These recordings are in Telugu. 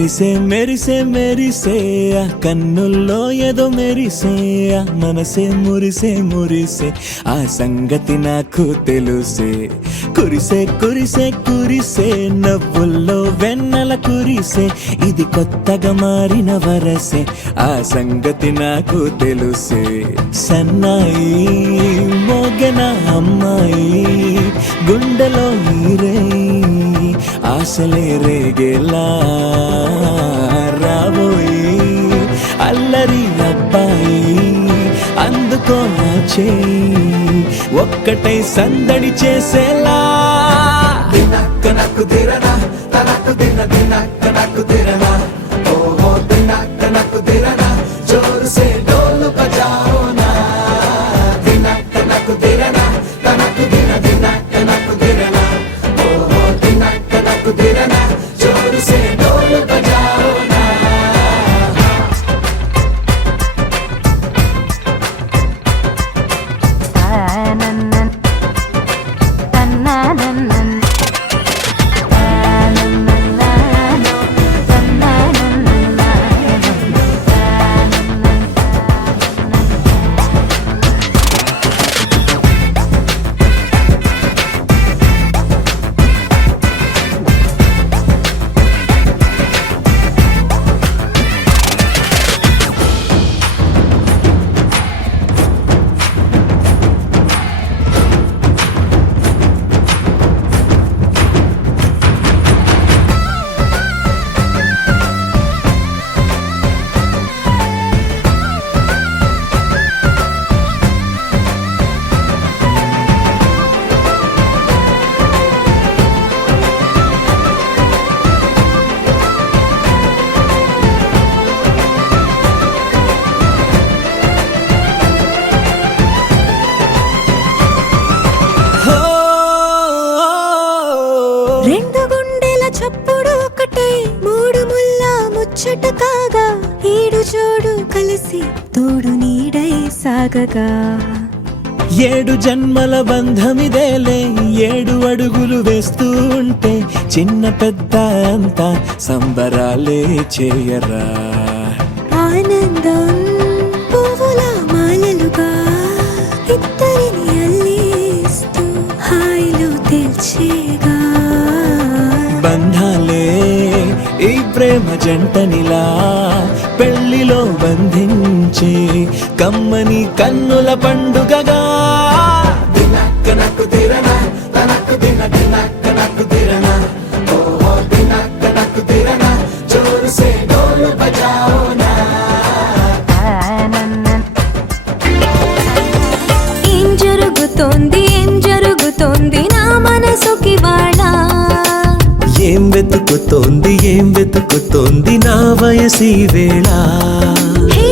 మెరిసే మెరిసే మెరిసే ఆ కన్నుల్లో ఏదో మెరిసే ఆ మనసే మురిసే మురిసే ఆ సంగతి నాకు తెలుసే కురిసే కురిసే కురిసే నవ్వుల్లో వెన్నెల కురిసే ఇది కొత్తగా మారిన వరసే ఆ సంగతి నాకు తెలుసే సన్నాయి మోగెన అమ్మాయి గుండెలో ఈరే ఆశలే రేగేలా రాబోయి అల్లరి అబ్బాయి అందుకో నా చేయి ఒక్కటై సందడి చేసేలా దినక్క నాకు దిరనా తనకు దిన దినక్క నాకు దిరనా ఓహో దినక్క నాకు దిరనా జోరు సే డోలు బజాओ నా దినక్క నాకు దిరనా తనకు దిన దినక్క నాకు దిరనా ఓహో దినక్క నాకు దిరనా జోరు సే డోలు బజాओ నా రెండు గుండెల చప్పుడు ఒకటై మూడు ముల్ల ముచ్చట కాగా ఈడు జోడు కలిసి తోడు నీడై సాగగా ఏడు జన్మల బంధమిదేలే ఏడు అడుగులు వేస్తూ ఉంటే చిన్న పెద్ద అంతా సంబరాలే చేయరా ఆనందం పువ్వుల మాలలుగా ఇద్దరిని అల్లేస్తూ హాయిలో తెల్చేగా బంధాలే ఈ ప్రేమ జంటనిలా పెళ్లిలో బంధించి కమ్మని కన్నుల పండుగగా దినక్క నాకు దిరనా తనకు దిన దినక్క నాకు దిరనా ఓహో దినక్క నాకు దిరనా జోరు సే డోలు బజాओ నా ఏం జరుగుతోంది ఏం జరుగుతోంది నా మనసుకి వాళ్ళ ఏం వెతుకుతోంది నా వయసి వేళ హే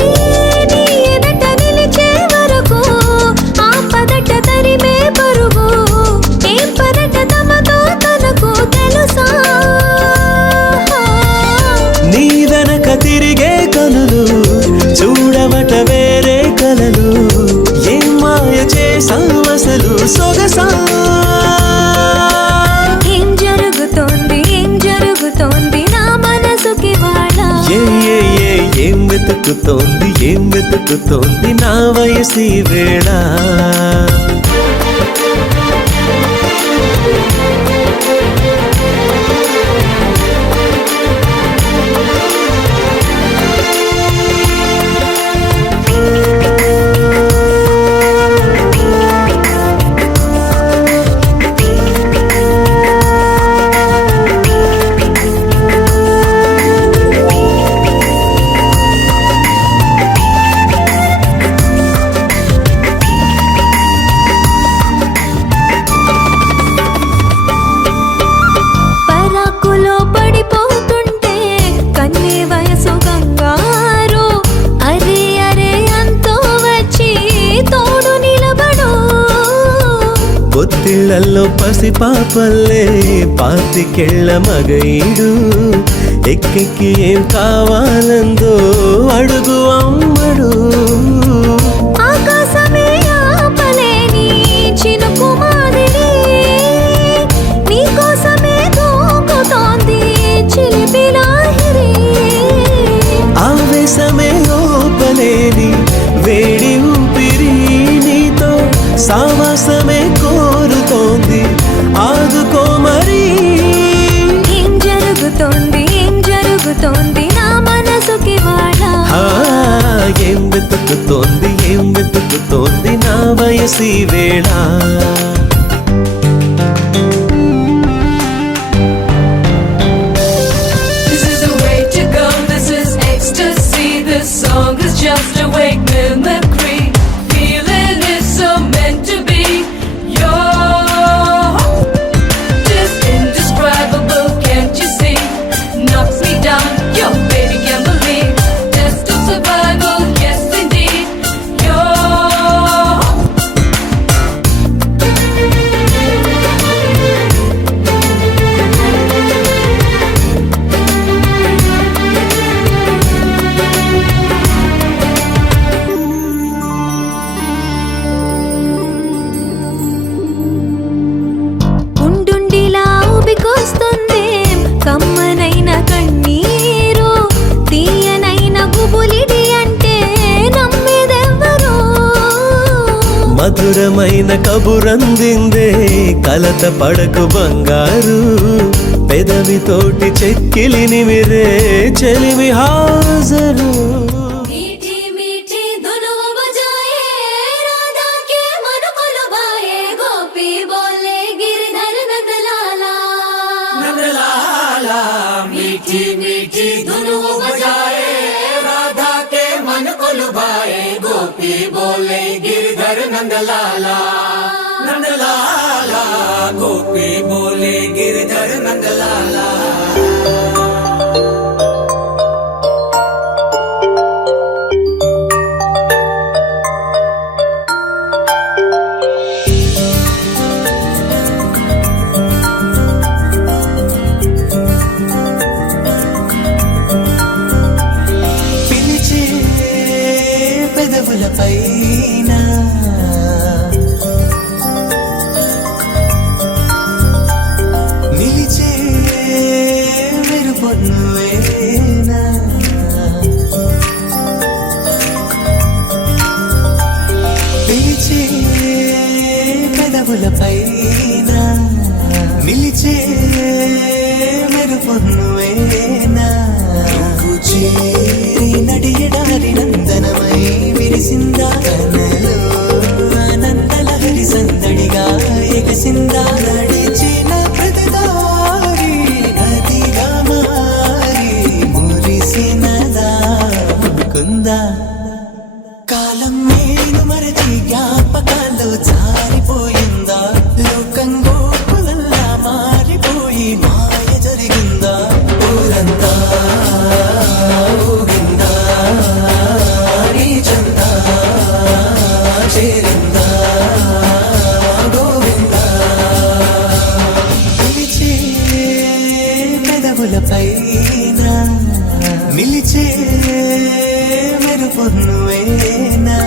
నీ ఎదట నిలిచే వరకు ఆ పదట తరిమే పరుగు ఏం పదట తమతో తనకు తెలుసా నీ వెనక తిరిగే కనులు చూడవట వేరే కలలు ఏం మాయ చేసావు అసలు సొగసా ఏం జరుగుతోంది నా మనసుకి వాళ్ళ ఏం వెతుకుతోంది నా వయసి వేళ పొత్తిళ్లలో పసిపాపల్లే పాతికెళ్ళ మగైడు ఎక్కెక్కి ఏం కావాలందో అడుగు అమ్మడు ఆకాశమే ఆపలేని చినుకు మాదిరి నీకోసమే దూకుతోంది చిలిపి లాహిరి ఏం వెతుకుతోంది నా వయసి వేళ This is the way to go, this is ecstasy. This song is just a wake mimicry. Feeling is so meant to be. You're just indescribable, can't you see? Knocks me down, your baby can't believe. Test of survival, yes indeed. You're ఉండుండిలా ఊపికొస్తుందేం కమ్మనైన కన్నీరు తీయనైన గుబులిడి అంటే నమ్మేదెవ్వరు మధురమైన కబురందిందే కలత పడకు బంగారు పెదవితోటి చెక్కిలిని మిరే చెలిమి హాజరు मीठी मीठी धुनों बजाए राधा के मन को लुभाए गोपी बोले गिरधर नंदलाला नंदलाला मीठी मीठी धुनों बजाए राधा के मन को लुभाए गोपी बोले गिरधर नंदलाला नंदलाला गोपी बोले गिरधर नंदलाला పిలిచే పెదవుల పైన నిలిచే మెరుపొన్నువేనా పిలిచే పెదవుల పైన నిలిచే మెరుపొన్నువేనా నువ్వు చేరి నడియడారి నందనమై విరిసిందా కనలో ఆనందలహరి సందడిగా ఎగసిందా నడిచిన ప్రతిదారి నదిగా మారి మురిసినదా కుందా కాలం నేను మరచి జ్ఞాపకాల్లో జారిపోయిందా లోకం గోపులల్లా మారిపోయి మాయ జరిగిందా ఊరంతా ఊగిందా నీ చందా చేరిందా గోవిందా పిలిచే పెదవుల పైన నిలిచే మెరుపొన్నువేనా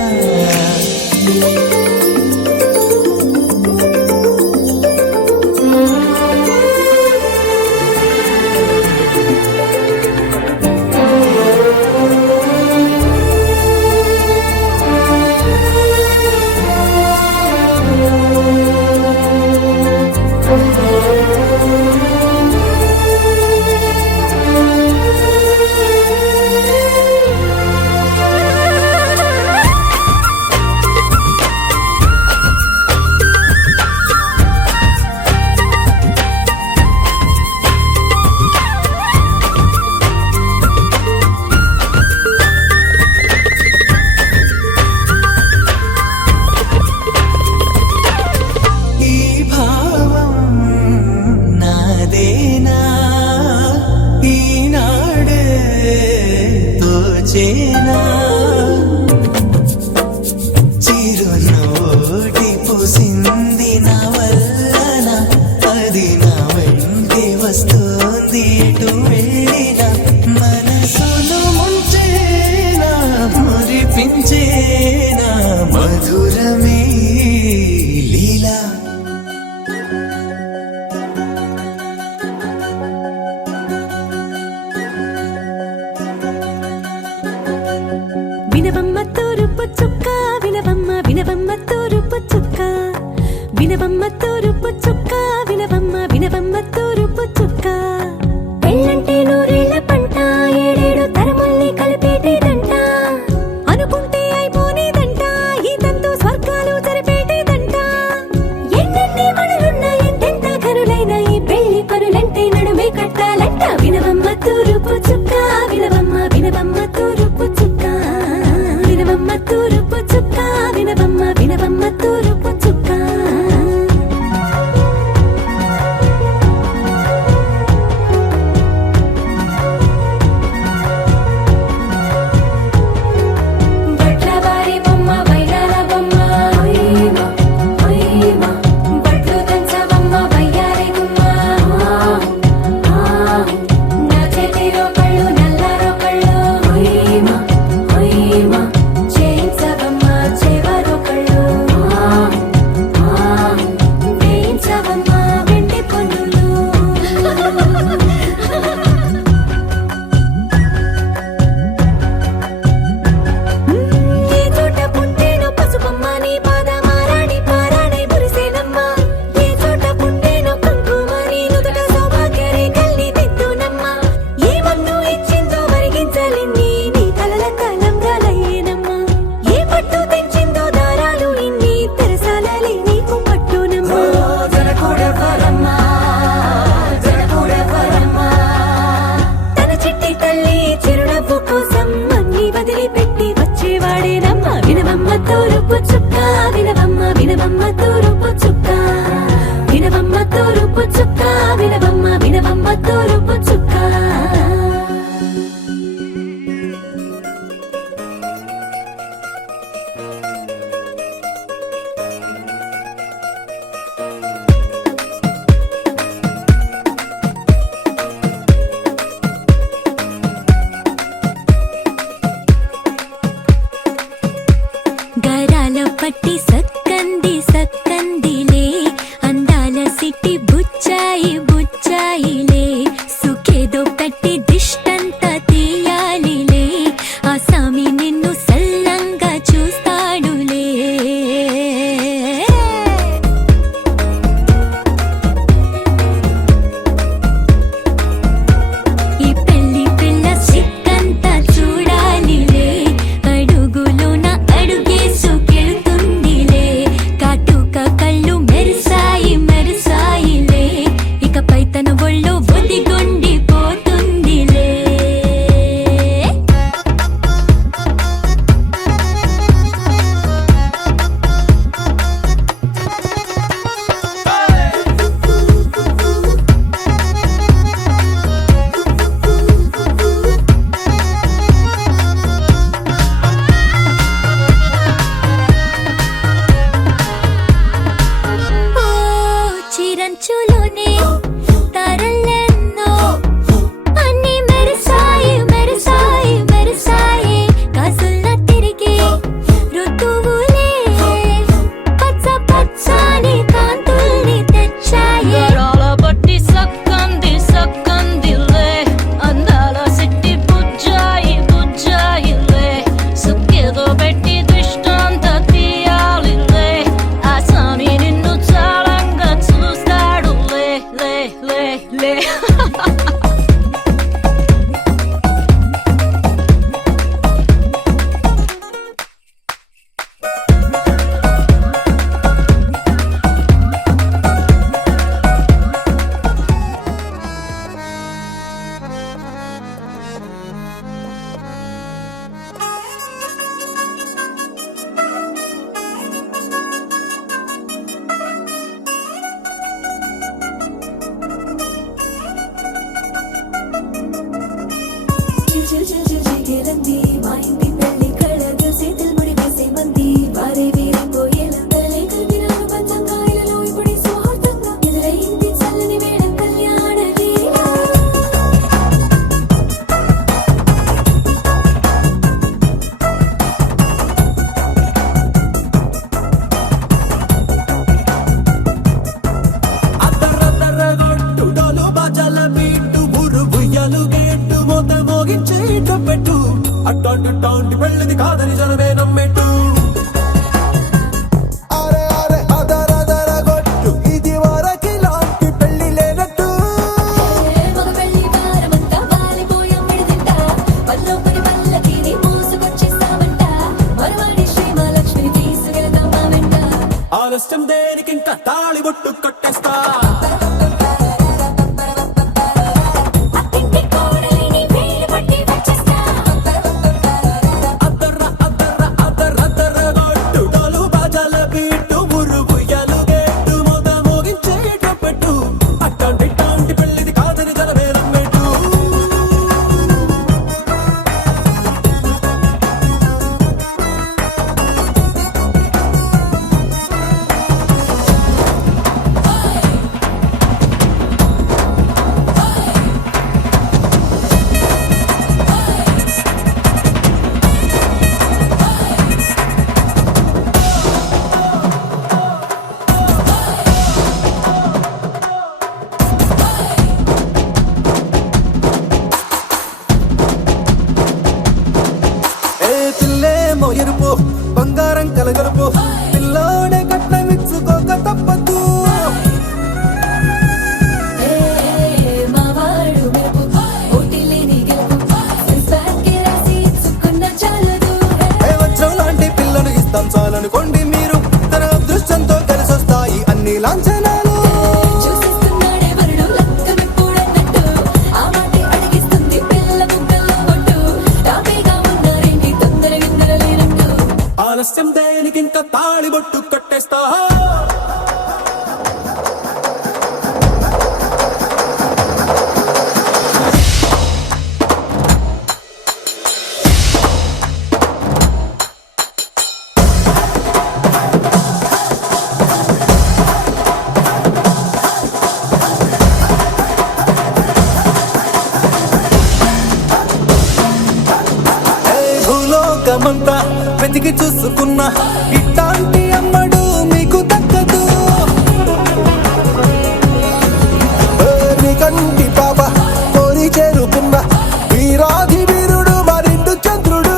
ఈ భావం నాదేనా ఈనాడే తోచేనా చిరునోటి పూసింది నా వల్లన అది నా వెంటే వస్తోంది ఎటు వెళ్ళినా మనసును ముంచేనా మురిపించేనా మధురమే లీలా వినవమ్మ తూరుపు చుక్క వినవమ్మ వినవమ్మ తూరుపు చుక్క వినవమ్మ తూరుపు చుక్క వినవమ్మ వినవమ్మ తూరుపు చుక్క పెళ్ళంటే నూరేళ్ల పంట ఏడేడు తరముల్ని కలిపేటేదంట అనుకుంటే అయిపోనేదంట వరాల పట్టి సక్కంది సక్కందిలే అందాల సిట్టి బుచ్చాయి బుచ్చాయిలే సుఖేదో కట్టి దిష్టంత తీయాలిలే ఆ సామి నిన్ను సల్లంగా చూస్తాడులే ఈ పెళ్లి పిల్ల సిక్కంతా చూడాలిలే అడుగులోన అడుగేసుకెళ్తుందిలే కాటుక కళ్ళు మెరిసాయి మెరిసాయిలే ఇకపై తన ఒళ్ళో ఒదిగొండిపోతుందిలే ఓ చిరంచులోనే తారలెన్నో అన్ని మెరిసాయి మెరిసాయి మెరిసాయి కాసుల్న తిరిగి ఋతువులే పచ్చ పచ్చని కాంతుల్ని తెచ్చాయి వరాల పట్టి సక్కంది సక్కందిలే అందాల సిట్టి బుజ్జాయి బుజ్జాయిలే సుక్కేదో పెట్టి దృష్టాంత తీయాలిలే ఆ స్వామి నిన్ను చాలంగా చూస్తాడు లే లే లే లే చిల్చిల్చిల్చిల్చిగేలంది మా ఇంటి పెళ్లి కళగా చేతులు ముడి వేసే మంది వారే వీరే పోయేలా తలలే కలిపిన పంచంగాయలలో ఇప్పుడు సుముహూర్తంగా ఎదురైంది చల్లని వేళ కళ్యాణ లీల అద్దరద్దరగొట్టు డోలు బాజాల బీటు బుర్రు బుయ్యలు గేట్టు మోత మోగించేట పెట్టు అట్టాంటి టాంటి పెళ్ళిది కాదని జనమే నమ్మెట్టు అరే అరే అదరదరగొట్టు ఇది వరకి లాంటి పెళ్లి లేనట్టు మగ పెళ్లి వారమంతా వాలిపోయాం విడిదింట పల్లోపని పల్లకిని మోసుకొచ్చేస్తామంట మరవాడి శ్రీమహాలక్ష్మిని తీసుకెళ్తాం మా వెంట ఆలస్యం దేనికి ఇంకా తాళి బొట్టు కట్టేస్తా అత్తింటి కోడలిని వేలు పట్టి వచ్చేస్తా అద్దరద్దరగొట్టు డోలు బాజాల బీటు బుర్రు బుయ్యలు గేట్టు మోత మోగించేట పెట్టు అట్టాంటి టాంటి పెళ్ళిది కాదని జనమే నమ్మెట్టు ఏ పిల్లేమో ఎరుపు బంగారం కలగలుపు పిల్లోడే కట్నమిచ్చుకోక తప్పదు మా వాడు మెరుపు ఓటిలేని గెలుపు ఇన్స్పైర్కి రాసి ఇచ్చుకున్న చాలదు ఏ వజ్రం లాంటి పిల్లను ఇస్తాం చాలనుకోండి మీరు తన అదృష్టంతో కలిసొస్తాయి అన్ని లాంఛనాలు చూసిస్తున్నాడే వరుడు లక్కమెప్పుడన్నట్టు ఆ మాటే అడిగిస్తుంది పిల్ల ముగ్గల్లో కొట్టు టాపీగా ఉన్నారేంటి తొందర గిందర లేనట్టు ఆలస్యం దేనికి ఇంకా తాళి బొట్టు కట్టేస్తా లోకమంతా వెతికి చూసుకున్నా ఇట్లాంటి అమ్మడు మీకు దక్కదు నీ కంటి పాప కోరి చేరుకున్న వీరాధి వీరుడు మరిండు చంద్రుడు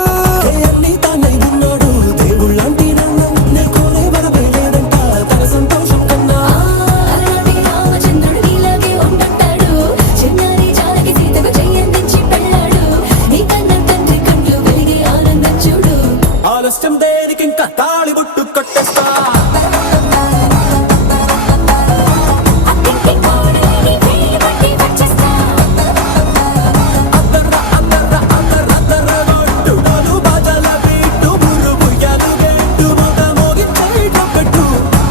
అన్ని తానై ఉన్నాడు దేవుళ్ళంటి నన్ను నే కోరే వరమే లేదంట తన సంతోషం కన్నా అలనాటి రామచంద్రుడు నీలాగే ఉంటుంటాడు చిన్నారి జానకి సీతకు చెయ్యందించి పెళ్ళాడు నీ కన్న తండ్రి కండ్లు వెలిగి ఆనందం చూడు ఆలస్యం దేనికి ఇంకా తాళి బుట్టు కట్టేస్తా అత్తింటి కోడలిని వేలు పట్టి వచ్చేస్తా అద్దర్ర అద్దర్ర అద్దర్ర అద్దర్ర గొట్టు డోలు బాజాల బీటు బుర్రు బుయ్యాలు గెట్టు మొద మోగించే టొక్కెట్టు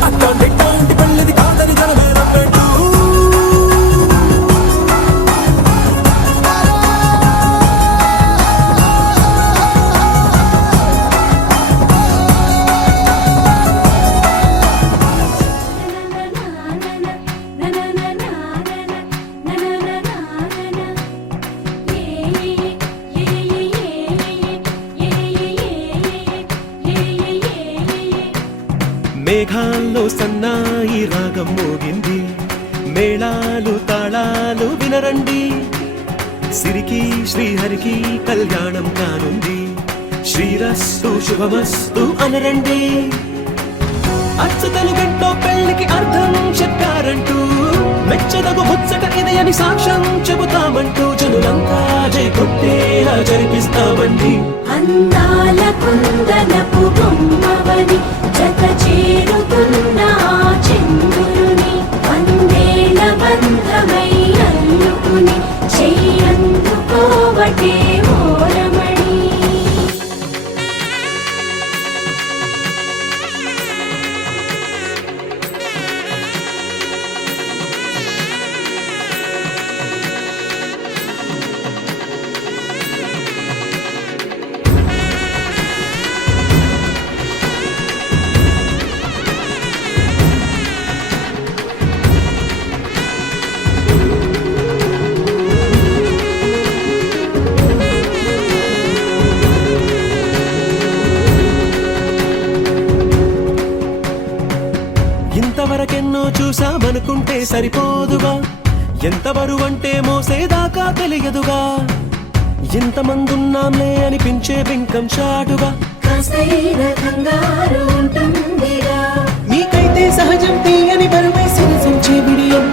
అట్లాంటి పెళ్ళిది కాదని జనమేరం పెట్టు మేఘాల్లో సన్నాయి రాగం మోగింది మేళాలు తాళాలు వినరండి సిరికి శ్రీహరికి కళ్యాణం కానుంది శ్రీరస్తు శుభమస్తు అనరండి అచ్చతలు గంటో పెళ్లికి అర్థం చెప్పారంటూ మెచ్చదగు ముచ్చట ఇది అని సాక్ష్యం చెబుతామంటూ జనులంతా జై కొట్టేలా జరిపిస్తామండి అందాల కుందనపు బొమ్మవని జత చేరుతున్న ఆ చంద్రుని వందేల బంధమై అల్లుకుని చెయ్యందుకోవటే ఓరమణి ఇంతవరకెన్నో చూసామనుకుంటే సరిపోదుగా ఎంత బరువంటే మోసేదాకా తెలియదుగా ఇంతమందున్నాంలే అనిపించే బింకం చాటుగా కాస్తైన కంగారు ఉంటుందిగా మీకైతే సహజం తీయని బరువై సిరసించే బిడియం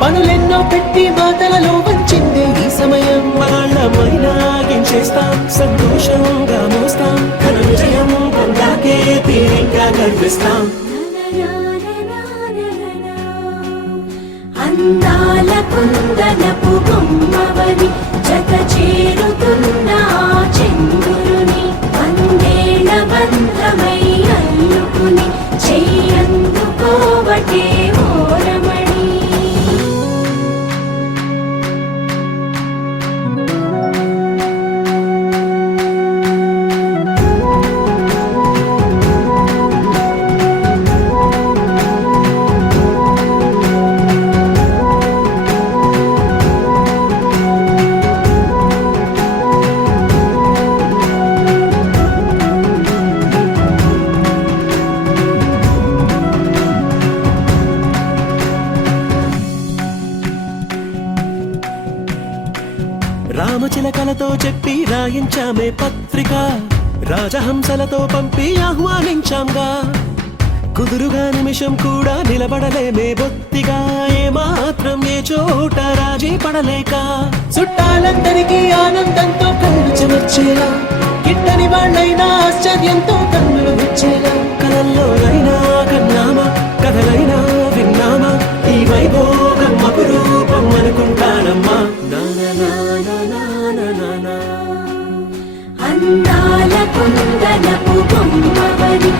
పనులెన్నో పెట్టి మాటలలో వంచిందే ఈ సమయం వాళ్ళమైనా గించేస్తాం సంతోషంగా మోస్తాం ఘన విజయం పొందాకే తీరిగ్గా కనిపిస్తాం అందాల కుందనపు బొమ్మవని జత చేరుతున్న ఆ చంద్రుని వందేల బంధమై అల్లుకుని చెయ్యందుకోవటే ఓరమణి రామచిలకలతో చెప్పి రాయించామే పత్రిక రాజహంసలతో పంపి ఆహ్వానించాంగా కుదురుగా నిమిషం కూడా నిలబడలేమే బొత్తిగా ఏమాత్రం ఏ చోట రాజీ పడలేక చుట్టాలందరికీ ఆనందంతో కళ్ళు చెమర్చేలా గిట్టని వాళ్ళైనా ఆశ్చర్యంతో కన్నులు వచ్చేలా కలల్లోనైనా కన్నామా కథలైనా విన్నామా ఈ వైభోగం అపురూపం అనుకుంటానమ్మా అందాల కుందనపు బొమ్మవని